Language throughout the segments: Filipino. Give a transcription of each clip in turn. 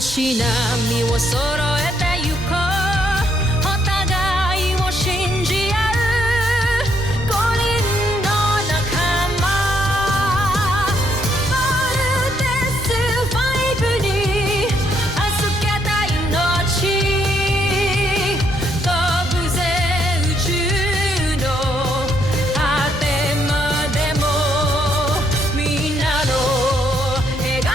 足並みを揃えてゆこうお互いを信じ合う5人の仲間ボルテス5に預けた命飛ぶぜ宇宙の果てまでもみんなの笑顔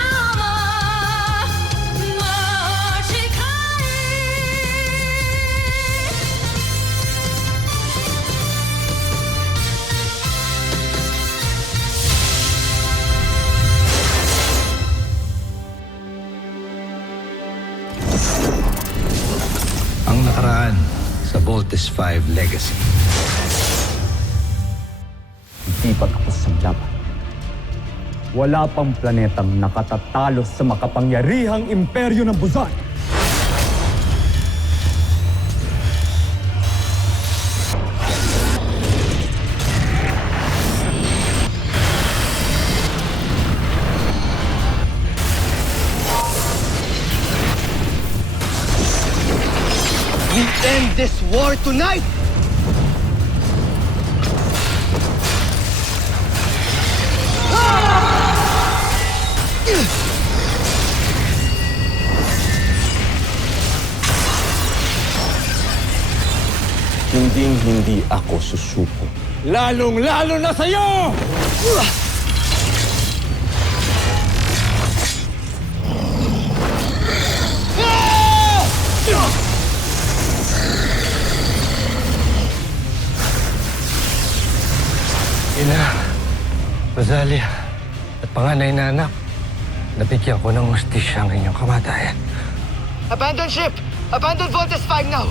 Ang nakaraan sa Voltes 5 Legacy. Hindi pa tapos ang laban. Wala pang planetang nakatatalo sa makapangyarihang imperyo ng Buzan. We end this war tonight! Hindi ako susuko. Lalong-lalo na sa'yo! Ina, Rosalia, at panganay na anak, nabigyan ko ng hustisya ang inyong kamatayan. Abandon ship! Abandon Voltes 5 now!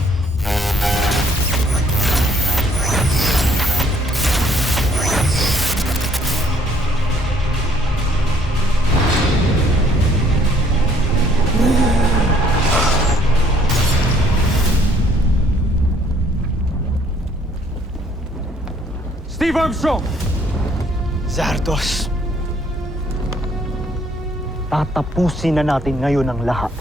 Steve Armstrong! Zardos! Tatapusin na natin ngayon ang lahat.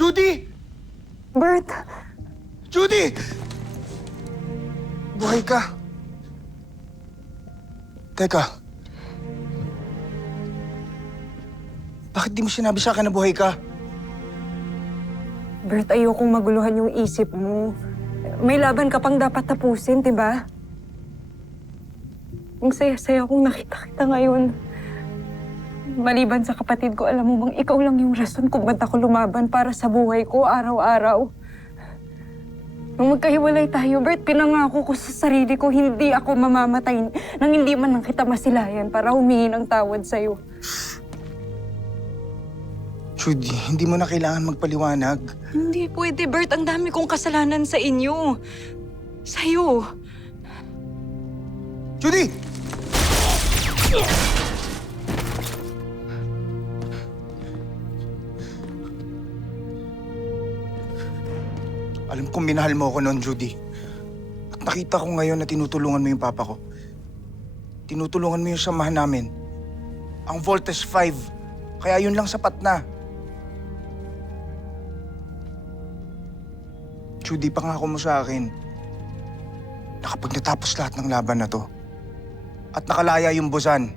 Judy! Bert! Judy! Buhay ka. Teka. Bakit di mo sinabi sa akin na buhay ka? Bert, ayokong maguluhan yung isip mo. May laban ka pang dapat tapusin, diba? Ang saya-saya kong nakita kita ngayon. Maliban sa kapatid ko, alam mo bang ikaw lang yung rason kung ba't ako lumaban para sa buhay ko araw-araw. Nung magkahiwalay tayo, Bert, pinangako ko sa sarili ko hindi ako mamamatay nang hindi man lang kita masilayan para humingi ng tawad sa'yo. Judy, hindi mo na kailangan magpaliwanag. Hindi pwede, Bert. Ang dami kong kasalanan sa inyo. Sa'yo. Judy! Alam kong minahal mo ako noon, Judy. At nakita ko ngayon na tinutulungan mo yung papa ko. Tinutulungan mo yung samahan namin. Ang Voltes 5. Kaya yun lang sapat na. Judy, pangako mo sa akin na kapag natapos lahat ng laban na to at nakalaya yung Buzan,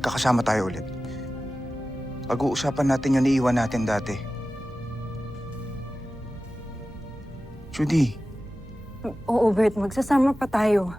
kakasama tayo ulit. Pag-uusapan natin yung naiiwan natin dati. Judy. Oo, Bert. Magsasama pa tayo.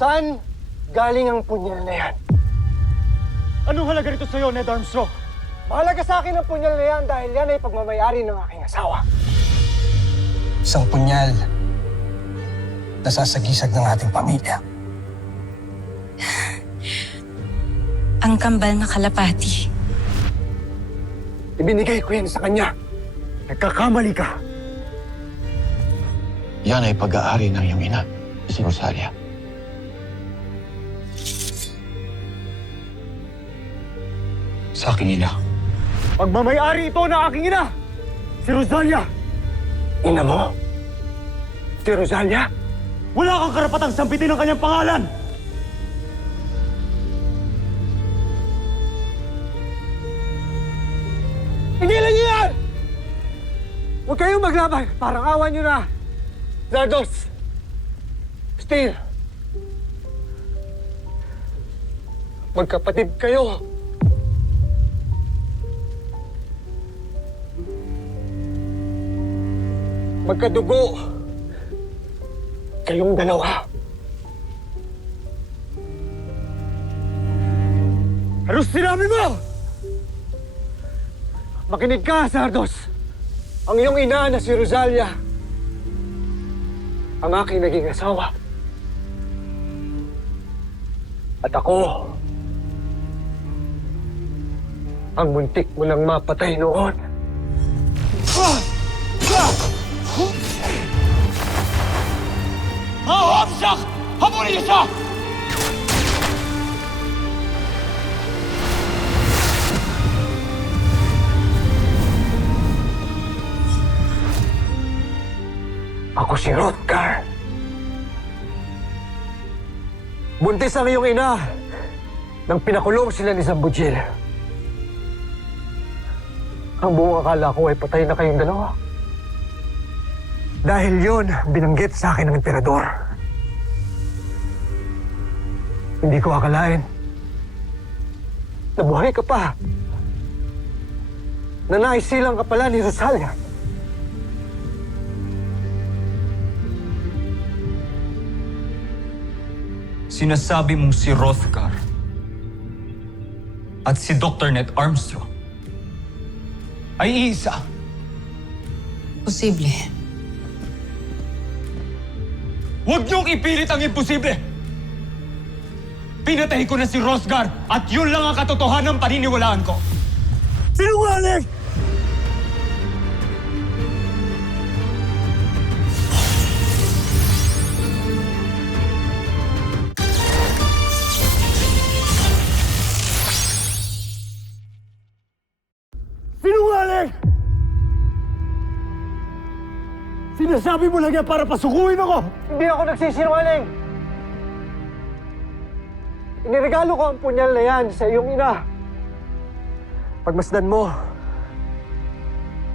Saan galing ang punyal na yan? Anong halaga nito sa'yo, Ned Armstrong? Mahalaga sa akin ang punyal na yan dahil yan ay pagmamayari ng aking asawa. Isang punyal na sasagisag ng ating pamilya. Ang kambal na kalapati. Ibinigay ko yan sa kanya. Nagkakamali ka. Yan ay pag-aari ng iyong ina, si Rosalia. Sa aking ina. Pagmamayari ito na aking ina! Si Rosalia! Ina mo? Si Rosalia? Wala kang karapatang sampitin ang kanyang pangalan! Tigilan niyo yan! Huwag kayong maglaban. Parang awan niyo na. Zardos! Steel! Magkapatid kayo. Magkadugo. Kayong dalawa. Ano sinabi mo? Makinig ka, Zardos. Ang iyong ina na si Rosalia, ang aking naging asawa. At ako, ang muntik mo nang mapatay noon. Hamsak! Habulin niyo siya! Ako si Hrothgar. Buntis ang iyong ina nang pinakulong sila ni Zambujil. Ang buong akala ko ay patay na kayong dalawa. Dahil yun, binanggit sa akin ng emperador. Hindi ko akalain. Nabuhay ka pa. Na naisilang ka pala ni Rosalia. Sinasabi mong si Hrothgar at si Dr. Ned Armstrong ay isa. Posible. Huwag niyong ipilit ang imposible! Pinatay ko na si Hrothgar at yun lang ang katotohanan ng paniniwalaan ko. Sinungaling! Sinungaling! Sinasabi mo lang yan para pasukuin ako! Hindi ako nagsisinungaling! Iniregalo ko ang punyal na yan sa iyong ina. Pagmasdan mo,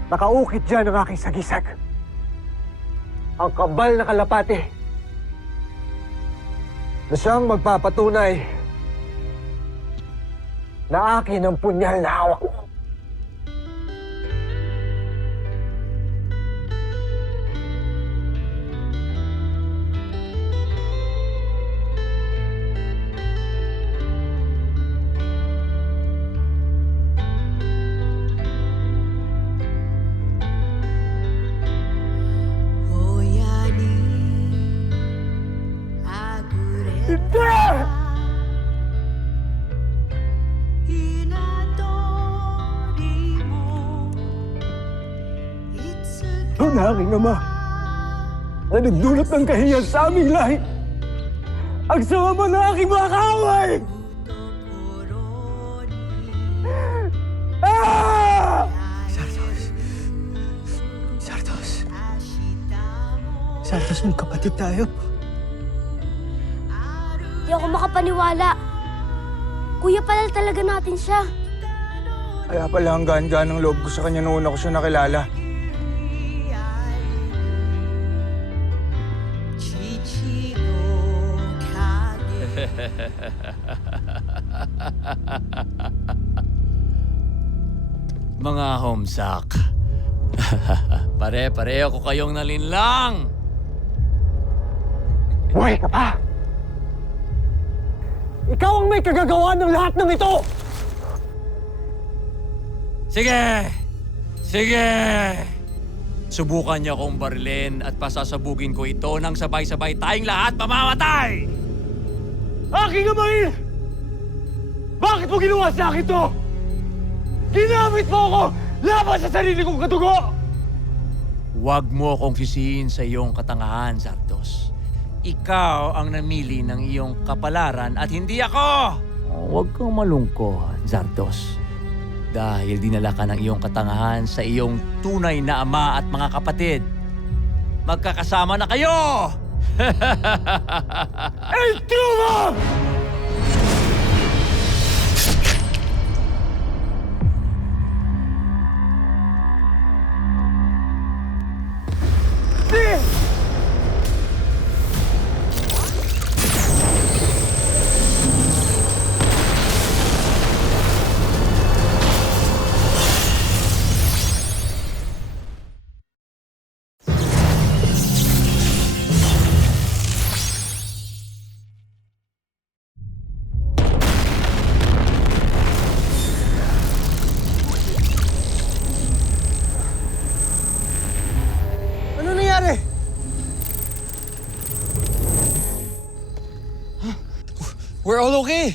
nakaukit dyan ang aking sagisag. Ang kabal na kalapati na siyang magpapatunay na akin ang punyal na hawak mo. na aking ama na nagdulot ng kahiyan sa aming lahi. Ang sama ng aking mga kaaway! Ah! Sardos, magkapatid tayo. Di ako makapaniwala. Kuya pala talaga natin siya. Kaya pala ang gaan-gaan ng loob ko sa kanya noon ako siya nakilala. Mga homesak. Pare-pareho ko kayong nalinlang. Buhay ka pa! Ikaw ang may kagagawa ng lahat ng ito! Sige! Sige! Subukan niyo akong barilin at pasasabugin ko ito nang sabay-sabay tayong lahat mamamatay! Aking amain! Bakit mo ginawa sa akin to? Ginamit mo ako laban sa sarili kong katugo! Huwag mo akong sisihin sa iyong katangahan, Zardos. Ikaw ang namili ng iyong kapalaran at hindi ako! Huwag kang malungkot, Zardos. Dahil dinala ka ng iyong katangahan sa iyong tunay na ama at mga kapatid. Magkakasama na kayo! El Truma! Ano nangyari? We're all okay.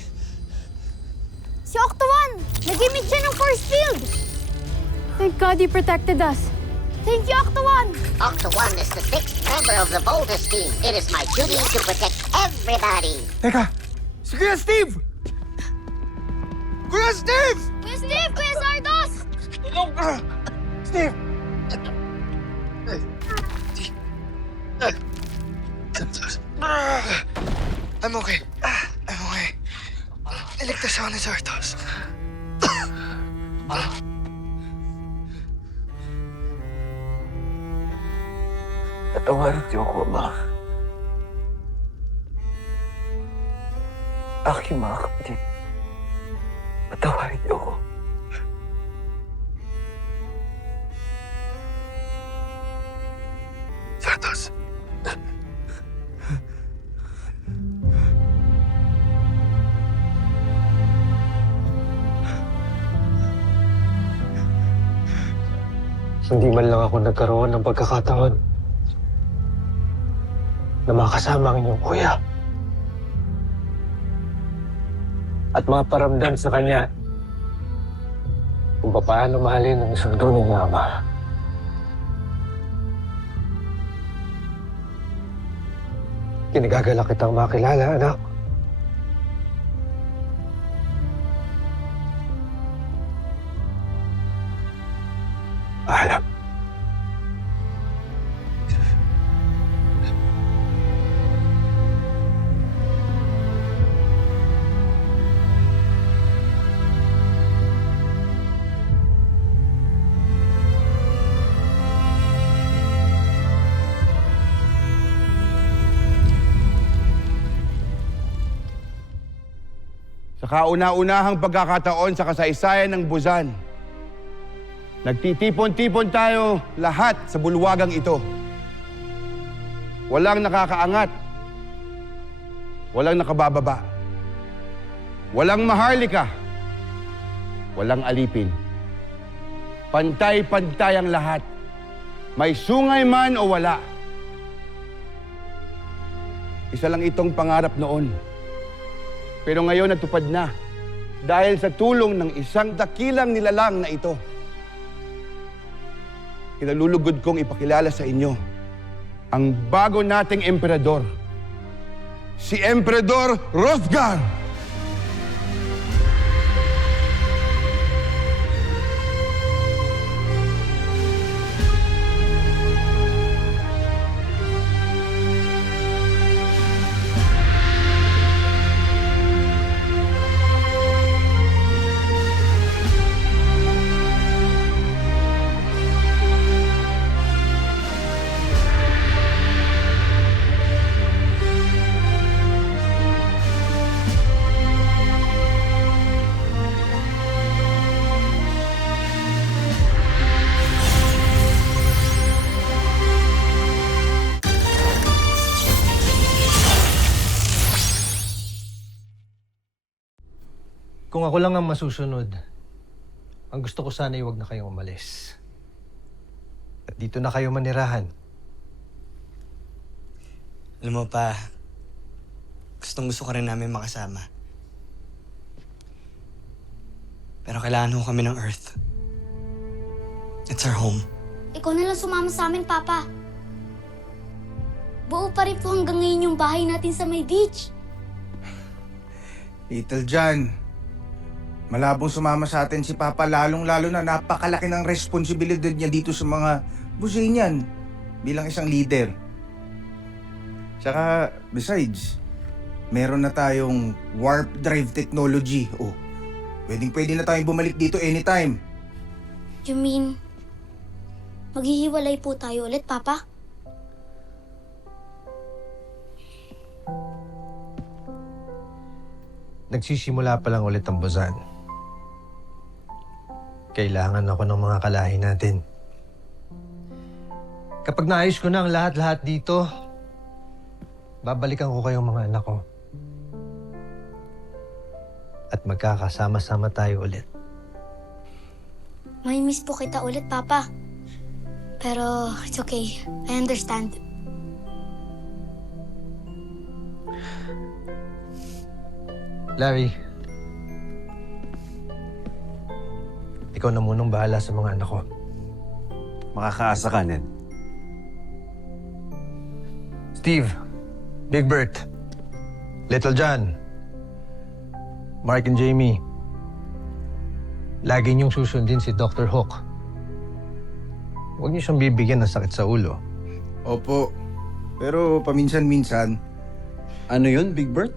Si Octo-1! Nag-emit siya ng force field! Thank God you protected us. Thank you, Octo-1! Octo-1 is the 6th member of the Voltus team. It is my duty to protect everybody. Teka! Si Kuya Steve! Kuya Steve! Kuya Steve! Kuya Sardos! Steve! I'm okay. I'm okay. Iligtas ako ni Sardos. Patawarin niyo ako, Ama. Aking mga kapatid. Patawarin niyo ako. Sardos. Hindi man lang ako nagkaroon ng pagkakataon na makasama ang inyong kuya. At maparamdam sa kanya kung paano mahalin ang isang tunay na ama. Kinagagalak kitang makilala, anak. Alam. Sa kauna-unahang pagkakataon sa kasaysayan ng Buzan, nagtitipon-tipon tayo lahat sa bulwagang ito. Walang nakakaangat. Walang nakabababa. Walang maharlika. Walang alipin. Pantay-pantay ang lahat. May sungay man o wala. Isa lang itong pangarap noon. Pero ngayon natupad na dahil sa tulong ng isang dakilang nilalang na ito. kinalulugod kong ipakilala sa inyo ang bago nating emperador, si Emperador Hrothgar! Kung ako lang ang masusunod, ang gusto ko sana ay huwag na kayong umalis. At dito na kayo manirahan. Alam mo pa, gusto ka rin namin makasama. Pero kailangan ho kami ng Earth. It's our home. Ikaw na lang sumama sa amin, Papa. Buo pa rin po hanggang ngayon yung bahay natin sa may beach. Little John, malabong sumama sa atin si Papa, lalong-lalo na napakalaki ng responsibilidad niya dito sa mga Busenian bilang isang leader. Tsaka, besides, meron na tayong warp drive technology. Oh, pwede na tayong bumalik dito anytime. You mean, maghihiwalay po tayo ulit, Papa? Nagsisimula pa lang ulit ang Busan. Kailangan ako ng mga kalahi natin. Kapag naayos ko na ang lahat-lahat dito, babalikan ko kayong mga anak ko. At magkakasama-sama tayo ulit. May miss po kita ulit, Papa. Pero it's okay. I understand. Larry, ikaw na munang bahala sa mga anak ko. Makakaasa ka, Ned. Steve, Big Bert, Little John, Mark and Jamie, lagi niyong susundin si Dr. Hook. Huwag niyo siyang bibigyan ng sakit sa ulo. Opo, pero paminsan-minsan. Ano yun, Big Bert?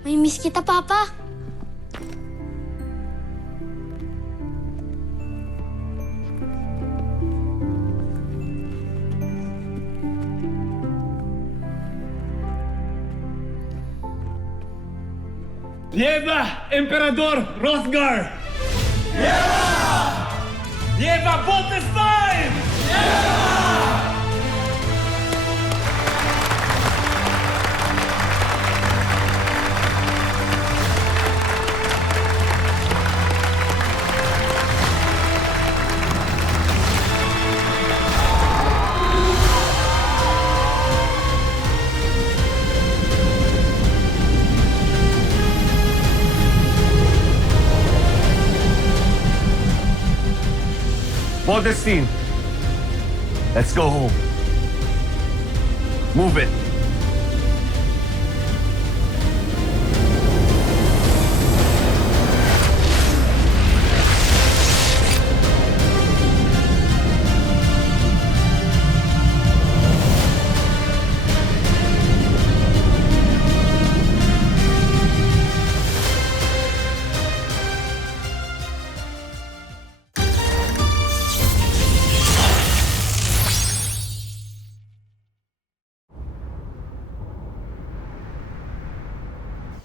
May miss kita, Papa. Viva Emperador Hrothgar! Viva! Viva Voltes 5! Valdestine, let's go home. Move it.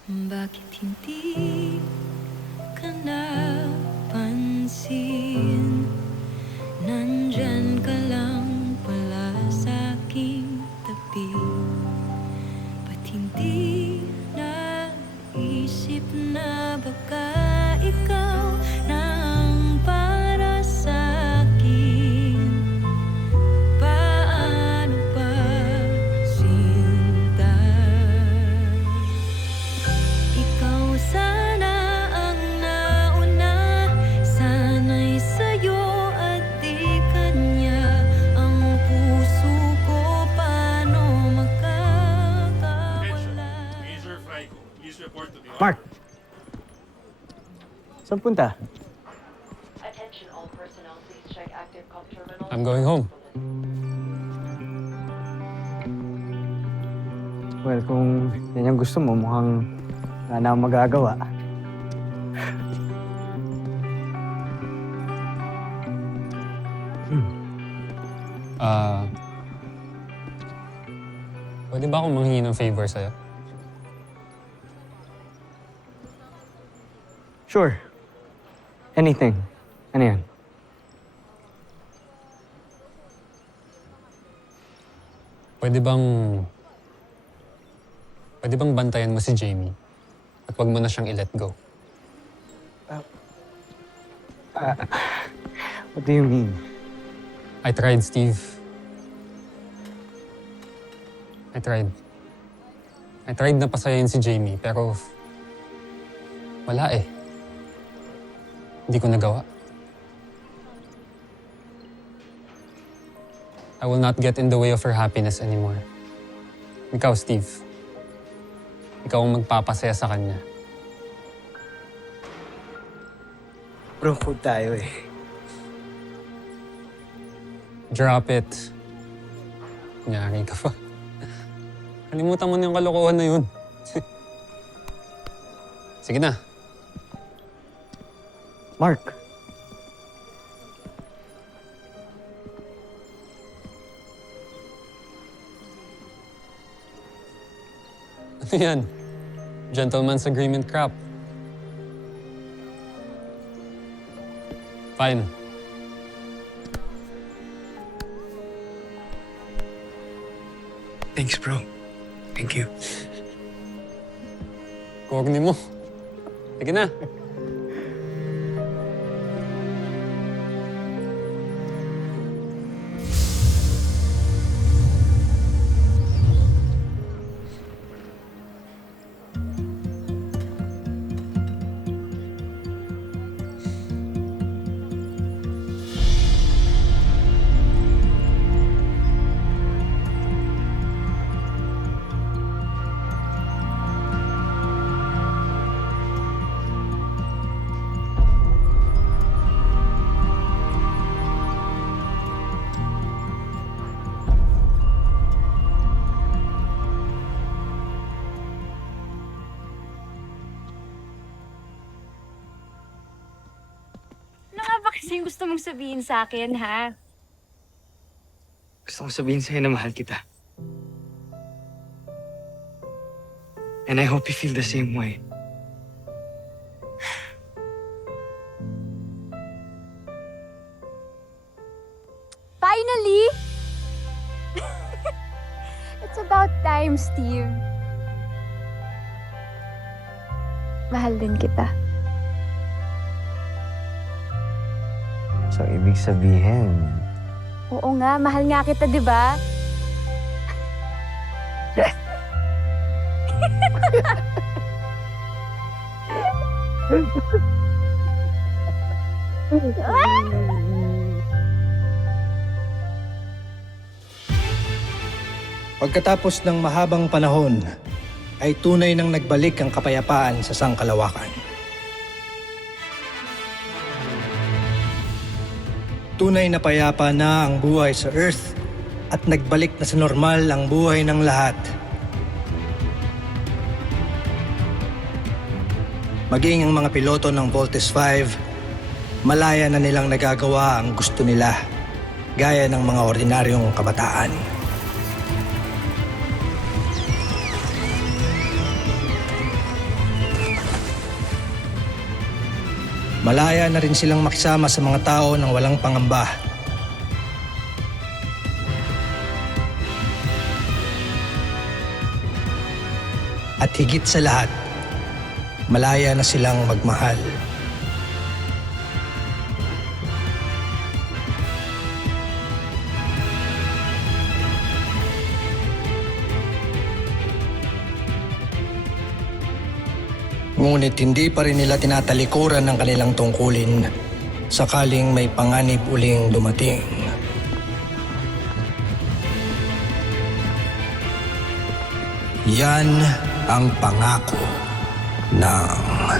Bakit hindi ka napansin? Nandyan ka lang pala sa aking tabi. Ba't hindi naisip na baka ikaw na ang para sa akin? Paano ba, sinta? Ikaw sana ang nauna, sana'y sa'yo Saan punta? I'm going home. Well, kung yan yung gusto mo, mukhang wala na akong magagawa. Pwede ba akong manghingi ng favor sa'yo? Sure. Anything. Ano yan? Pwede bang bantayan mo si Jamie? At wag mo na siyang i-let go. What do you mean? I tried, Steve. I tried na pasayahin si Jamie, pero wala eh. Hindi ko nagawa. I will not get in the way of her happiness anymore. Ikaw, Steve. Ikaw ang magpapasaya sa kanya. Bro, food tayo eh. Drop it. Nyari ka pa. Kalimutan mo na yung kalokohan na yun. Sige na. Mark. Ano yan? Gentleman's agreement crap. Fine. Thanks, bro. Thank you. Corny mo. Sige na. Kasi gusto mong sabihin sa akin, ha? Gusto kong sabihin sa'yo na mahal kita. And I hope you feel the same way. Finally! It's about time, Steve. Mahal din kita. So, ibig sabihin, Oo nga, mahal nga kita, di ba? yes! Pagkatapos ng mahabang panahon, ay tunay nang nagbalik ang kapayapaan sa sangkalawakan. Tunay na payapa na ang buhay sa Earth at nagbalik na sa normal ang buhay ng lahat. Maging ang mga piloto ng Voltes 5, malaya na nilang nagagawa ang gusto nila, gaya ng mga ordinaryong kabataan. Malaya na rin silang makisama sa mga tao ng walang pangamba. At higit sa lahat, malaya na silang magmahal. Ngunit hindi pa rin nila tinatalikuran ng kanilang tungkulin sakaling may panganib uling dumating. Yan ang pangako ng